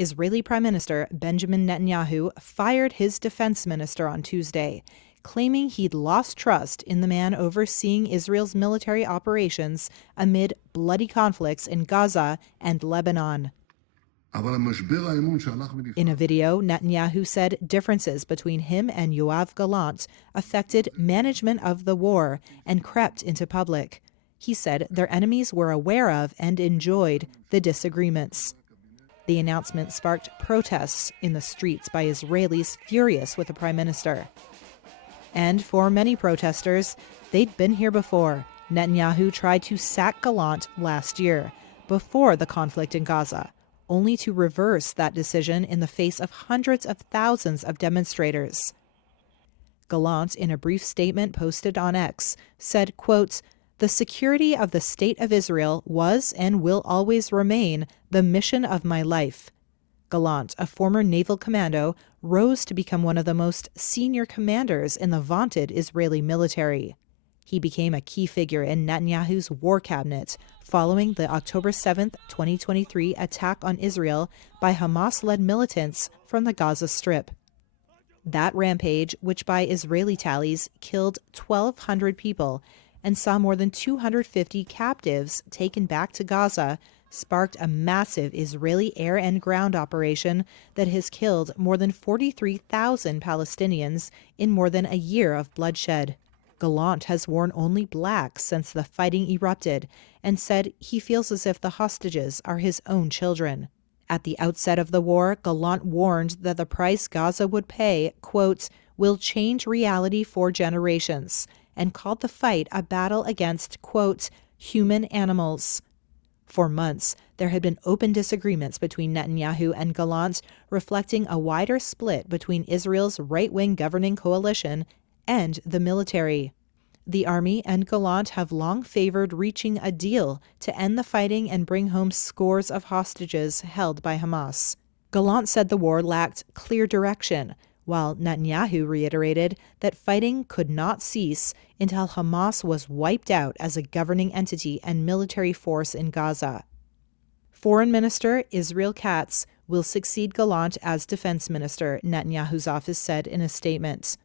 Israeli Prime Minister Benjamin Netanyahu fired his defense minister on Tuesday, claiming he'd lost trust in the man overseeing Israel's military operations amid bloody conflicts in Gaza and Lebanon. In a video, Netanyahu said differences between him and Yoav Gallant affected management of the war and crept into public. He said their enemies were aware of and enjoyed the disagreements. The announcement sparked protests in the streets by Israelis furious with the prime minister. And for many protesters, they'd been here before. Netanyahu tried to sack Gallant last year, before the conflict in Gaza, only to reverse that decision in the face of hundreds of thousands of demonstrators. Gallant, in a brief statement posted on X, said, quote, "The security of the State of Israel was and will always remain the mission of my life." Gallant, a former naval commando, rose to become one of the most senior commanders in the vaunted Israeli military. He became a key figure in Netanyahu's war cabinet following the October 7, 2023 attack on Israel by Hamas-led militants from the Gaza Strip. That rampage, which by Israeli tallies killed 1,200 people and saw more than 250 captives taken back to Gaza, sparked a massive Israeli air and ground operation that has killed more than 43,000 Palestinians in more than a year of bloodshed. Gallant has worn only black since the fighting erupted and said he feels as if the hostages are his own children. At the outset of the war, Gallant warned that the price Gaza would pay, quote, "will change reality for generations," and called the fight a battle against, quote, "human animals." For months, there had been open disagreements between Netanyahu and Gallant, reflecting a wider split between Israel's right-wing governing coalition and the military. The army and Gallant have long favored reaching a deal to end the fighting and bring home scores of hostages held by Hamas. Gallant said the war lacked clear direction, while Netanyahu reiterated that fighting could not cease until Hamas was wiped out as a governing entity and military force in Gaza. Foreign Minister Israel Katz will succeed Gallant as defense minister, Netanyahu's office said in a statement.